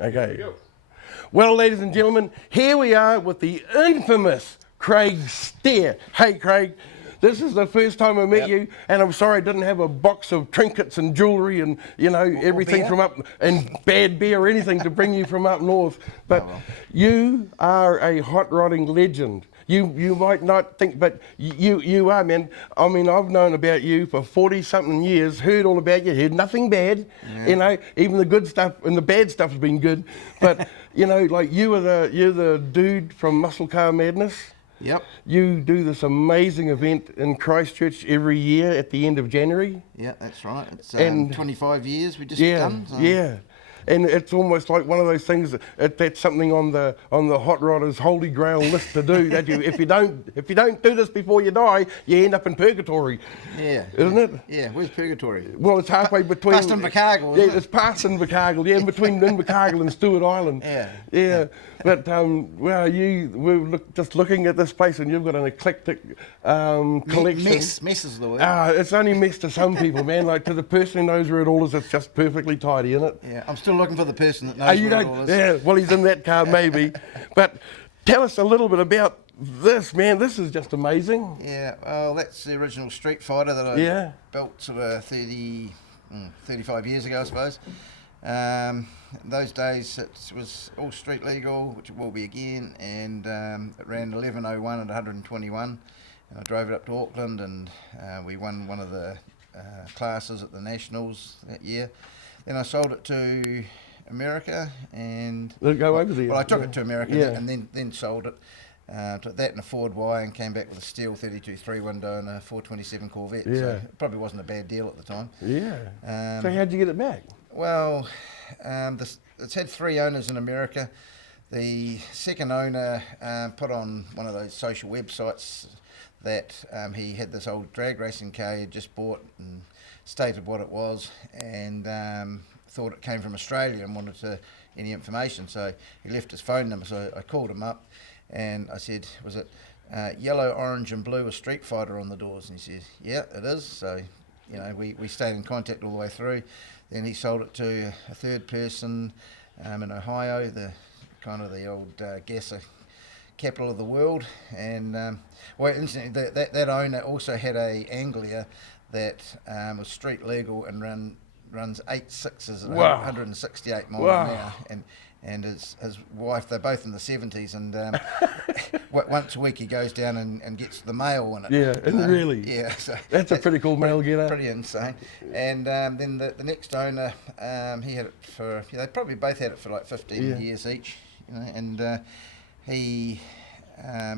Okay. Well, ladies and gentlemen, here we are with the infamous Craig Steer. Hey, Craig. This is the first time I met you, and I'm sorry I didn't have a box of trinkets and jewellery and, you know, everything from up, and bad beer or anything to bring you from up north. But you are a hot rodding legend. You might not think, but you are, man. I mean, I've known about you for 40-something years, heard all about you, heard nothing bad. You know, even the good stuff and the bad stuff has been good. But, you know, like you're the dude from Muscle Car Madness. Yep. You do this amazing event in Christchurch every year at the end of January. Yeah, that's right. It's And 25 years we just done. So. Yeah. And it's almost like one of those things that's something on the hot rodders' holy grail list to do. That if you don't do this before you die, you end up in purgatory. Yeah. Isn't it? Yeah. Where's purgatory? Well, it's halfway between. Past Invercargill. Yeah, it's past Invercargill. Yeah, in between Invercargill and Stewart Island. Yeah. Yeah. But well, we're just looking at this place, and you've got an eclectic collection. Mess is the word. It's only mess to some people, man. Like to the person who knows where it all is, it's just perfectly tidy, isn't it? Yeah, I'm still looking for the person that knows where it all is. Yeah, well, he's in that car maybe. But tell us a little bit about this, man. This is just amazing. Yeah, well, that's the original Street Fighter that I built sort of 35 years ago, I suppose. Those days it was all street legal, which it will be again, and it ran 11:01 at 121. And I drove it up to Auckland, and we won one of the classes at the Nationals that year. Then I sold it to America, and go over there. Well, I took it to America and then sold it. Took that in a Ford Y and came back with a steel 32 3-window and a 427 Corvette. Yeah. So it probably wasn't a bad deal at the time. Yeah. So how'd you get it back? Well, it's had 3 owners in America. The second owner put on one of those social websites that he had this old drag racing car he had just bought and stated what it was, and thought it came from Australia and wanted any information. So he left his phone number. So I called him up and I said, was it yellow, orange and blue, a Street Fighter on the doors? And he says, yeah, it is. So, you know, we stayed in contact all the way through. Then he sold it to a third person in Ohio, the kind of the old gasser capital of the world. And well, incidentally, that owner also had a Anglia that was street legal and runs 8 sixes at 168 miles an hour. And his wife, they're both in the 70s, and once a week he goes down and gets the mail in it. Yeah, really? Yeah. So that's a pretty cool mail getter. Pretty insane. And then the next owner, he had it for, they probably both had it for like 15 years each, you know, and he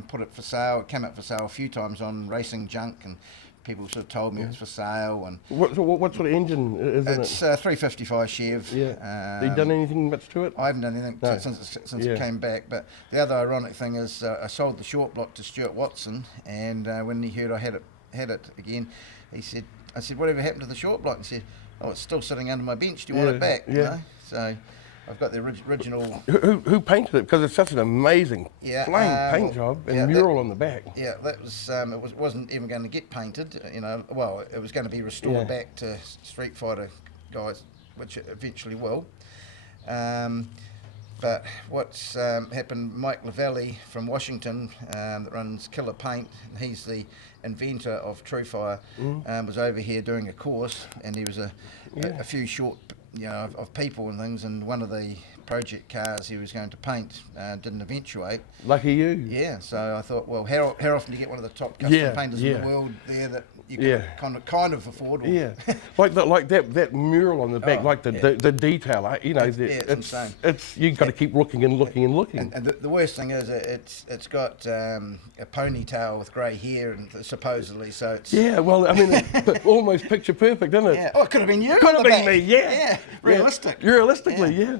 put it for sale. It came up for sale a few times on Racing Junk, and people sort of told me it was for sale. And what sort of engine is it? It's 355 Chev. Yeah. Have you done anything much to it? I haven't done anything since it came back. But the other ironic thing is I sold the short block to Stuart Watson, and when he heard I had it again, I said, whatever happened to the short block? And he said, oh, it's still sitting under my bench. Do you want it back? Yeah. You know? So I've got the original. Who painted it? Because it's such an amazing flying paint job and mural on the back. Yeah, that was. It wasn't even going to get painted. You know, well, it was going to be restored back to Street Fighter guys, which it eventually will. But what's happened? Mike Lavallee from Washington, that runs Killer Paint, and he's the inventor of TrueFire, was over here doing a course, and he was a few short, you know, of people and things, and one of the project cars he was going to paint didn't eventuate. Lucky you. Yeah, so I thought, well, how often do you get one of the top custom painters in the world there that you can kind of afford? Or like that mural on the back, like the detail. You know, it's insane. It's you've got to keep looking and looking and looking. And the worst thing is it's got a ponytail with grey hair, and supposedly, so it's well, I mean, almost picture perfect, isn't it? Yeah. Oh, it could have been you. Could have been me. Yeah. Realistic. Realistically, yeah.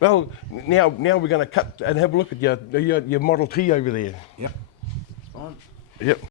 Well, now we're going to cut and have a look at your Model T over there. Yep. Fine. Yep.